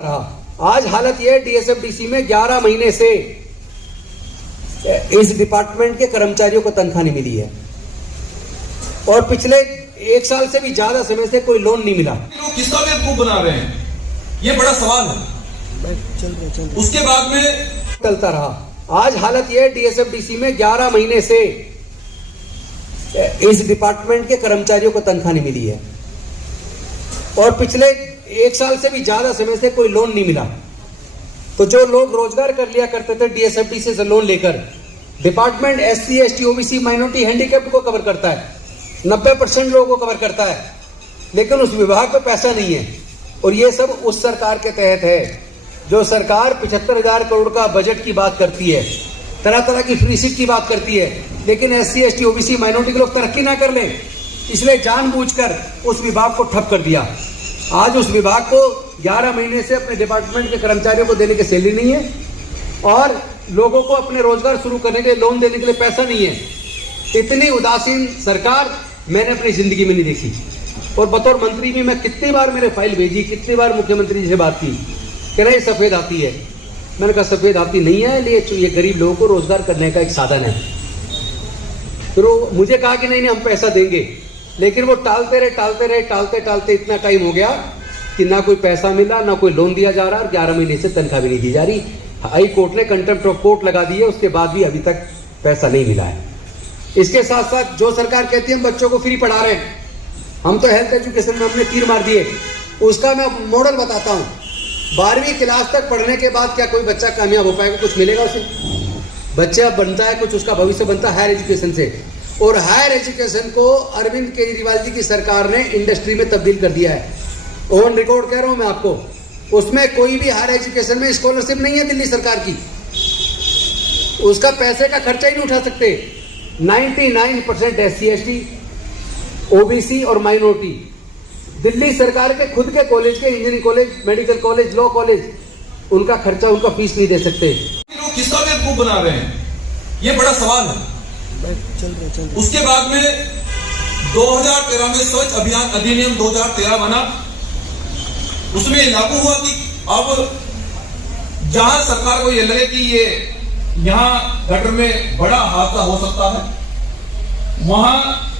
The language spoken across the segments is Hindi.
आज हालत यह डीएसएफडीसी में 11 महीने से इस डिपार्टमेंट के कर्मचारियों को तनख्वाह नहीं मिली है और पिछले 1 साल से भी ज्यादा समय से कोई लोन नहीं मिला। लोग किसका बेवकूफ बना रहे हैं, ये बड़ा सवाल है। उसके बाद में चलता रहा। आज हालत यह डीएसएफडीसी में 11 महीने से इस डिपार्टमेंट के कर्मचारियों को तनख्वाह नहीं मिली है और पिछले 1 साल से भी ज्यादा समय से कोई लोन नहीं मिला। तो जो लोग रोजगार कर लिया करते थे डीएसएफडीसी से लोन लेकर, department SC, ST, OBC, minority, handicapped को कवर करता है, 90% लोगों को कवर करता है, लेकिन उस विभाग पे पैसा नहीं है। और ये सब उस सरकार के तहत है जो सरकार 75,000 करोड़ का बजट की बात करती है, तरह तरह की फ्री सीट की बात करती है, लेकिन एससी, एसटी, ओबीसी, माइनॉरिटी के लोग तरक्की ना कर लें, इसलिए जानबूझकर उस विभाग को ठप कर दिया। आज उस विभाग को 11 महीने से अपने डिपार्टमेंट के कर्मचारियों को देने की सैलरी नहीं है और लोगों को अपने रोजगार शुरू करने के लिए, लोन देने के लिए पैसा नहीं है। इतनी उदासीन सरकार मैंने अपनी जिंदगी में नहीं देखी। और बतौर मंत्री भी मैं कितनी बार मेरे फाइल भेजी, कितनी बार मुख्यमंत्री जी से बात की, कह रहे सफेद हाथी है। मैंने कहा सफेद हाथी नहीं है, ये गरीब लोगों को रोजगार करने का एक साधन है। तो मुझे कहा कि नहीं हम पैसा देंगे, लेकिन वो टालते इतना टाइम हो गया कि ना कोई पैसा मिला, ना कोई लोन दिया जा रहा और 11 महीने से तनख्वाह भी नहीं दी जा रही। हाई कोर्ट ने कंटेम्प्ट ऑफ कोर्ट लगा दी है, उसके बाद भी अभी तक पैसा नहीं मिला है। इसके साथ साथ जो सरकार कहती है हम बच्चों को फ्री पढ़ा रहे हैं, हम तो हेल्थ एजुकेशन में हमने तीर मार दिए। उसका मैं मॉडल बताता हूँ। 12वीं क्लास तक पढ़ने के बाद क्या कोई बच्चा कामयाब हो पाएगा? कुछ मिलेगा उसे? बच्चा बनता है कुछ, उसका भविष्य बनता है हायर एजुकेशन से। और हायर एजुकेशन को अरविंद केजरीवाल जी की सरकार ने इंडस्ट्री में तब्दील कर दिया है। ऑन रिकॉर्ड कह रहा हूं मैं आपको, उसमें कोई भी हायर एजुकेशन में स्कॉलरशिप नहीं है दिल्ली सरकार की, उसका पैसे का खर्चा ही नहीं उठा सकते। 99% एससी, एसटी, ओबीसी और माइनॉरिटी दिल्ली सरकार के खुद के कॉलेज के, engineering college, medical college, law college, उनका खर्चा, उनका फीस नहीं दे सकते। लोग किसका बेवकूफ बना रहे हैं, ये बड़ा सवाल है। उसके बाद में 2013 में स्वच्छ अभियान अधिनियम 2013 बना। उसमें लागू हुआ कि अब जहां सरकार को ये लगे कि ये यहां गटर में बड़ा हादसा हो सकता है, वहां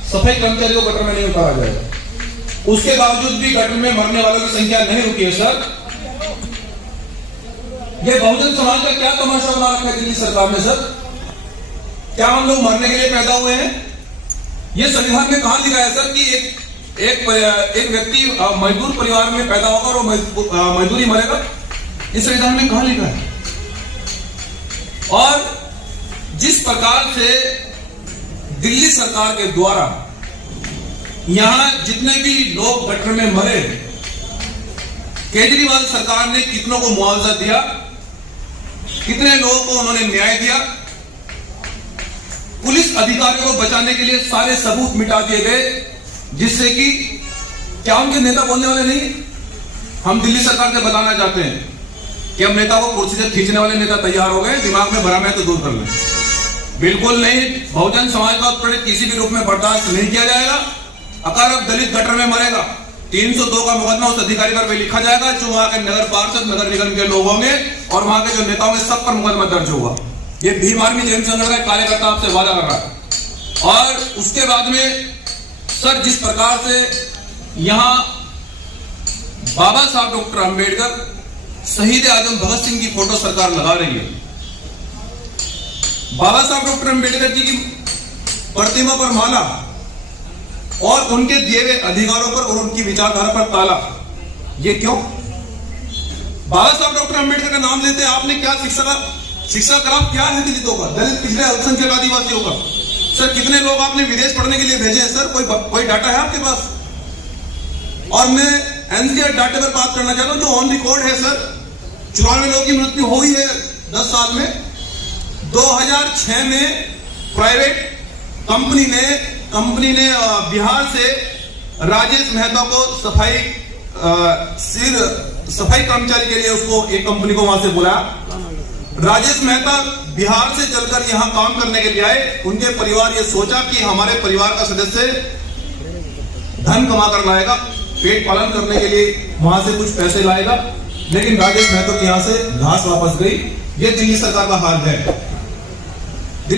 सफाई कर्मचारियों को गटर में नहीं उतारा जाएगा। उसके बावजूद भी गटर में मरने वालों की संख्या नहीं रुकी है। सर, ये बहुजन समाज का क्या तमाशा बना रखा है दिल्ली सरकार ने? सर, क्या हम लोग मरने के लिए पैदा हुए हैं? ये संविधान में कहां लिखा है सर कि एक व्यक्ति मजदूर परिवार में पैदा होगा और वो मजदूरी मरेगा? इस संविधान में कहां लिखा है? और जिस प्रकार से दिल्ली सरकार के द्वारा यहां जितने भी लोग गटर में मरे, केजरीवाल सरकार ने कितनों को मुआवजा दिया, कितने लोगों को उन्होंने न्याय दिया, पुलिस अधिकारियों को बचाने के लिए सारे सबूत मिटा दिए गए, जिससे कि क्या उनके नेता बोलने वाले नहीं? हम दिल्ली सरकार से बताना चाहते हैं कि हम नेता को कुर्सी से खींचने वाले नेता तैयार हो गए, दिमाग में भरा है तो दूर कर लें। बिल्कुल नहीं, बहुजन समाज का उत्पीड़न किसी भी रूप में बर्दाश्त नहीं किया जाएगा। अगर अब दलित गटर में मरेगा, 302 का मुकदमा उस अधिकारी पर लिखा जाएगा जो वहां के नगर पार्षद, नगर निगम के लोग होंगे और वहां के जो नेता होंगे, सब पर मुकदमा दर्ज होगा। ये भीम आर्मी जनसंघ का कार्यकर्ता आपसे वादा कर रहा है। और उसके बाद में सर, जिस प्रकार से यहां बाबा साहब डॉक्टर अंबेडकर, शहीद आजम भगत सिंह की फोटो सरकार लगा रही है, बाबा साहब डॉक्टर अंबेडकर जी की प्रतिमा पर माला और उनके दिए गए अधिकारों पर और उनकी विचारधारा पर ताला। ये क्यों? बाबा साहब डॉक्टर अंबेडकर का नाम लेते हैं, आपने क्या शिक्षा का लाभ क्या है दलितों का, दलित, पिछड़े, अल्पसंख्यक आदिवासियों का? सर, कितने लोग आपने विदेश पढ़ने के लिए भेजे हैं? सर, कोई डाटा है आपके पास? और मैं एनसीआर डाटा पर बात करना चाहता हूं जो ऑन रिकॉर्ड है। सर, 94 लोगों की मृत्यु हुई है 10 साल में। 2006 में प्राइवेट कंपनी ने बिहार से राजेश मेहता को सफाई कर्मचारी के लिए उसको एक कंपनी को वहां से बुलाया। राजेश मेहता बिहार से चलकर यहां काम करने के लिए आए। उनके परिवार ये सोचा कि हमारे परिवार का सदस्य धन कमा कर लाएगा, पेट पालन करने के लिए वहां से कुछ पैसे लाएगा, लेकिन राजेश महतो की यहां से घास वापस गई। ये दिल्ली सरकार का हाल है।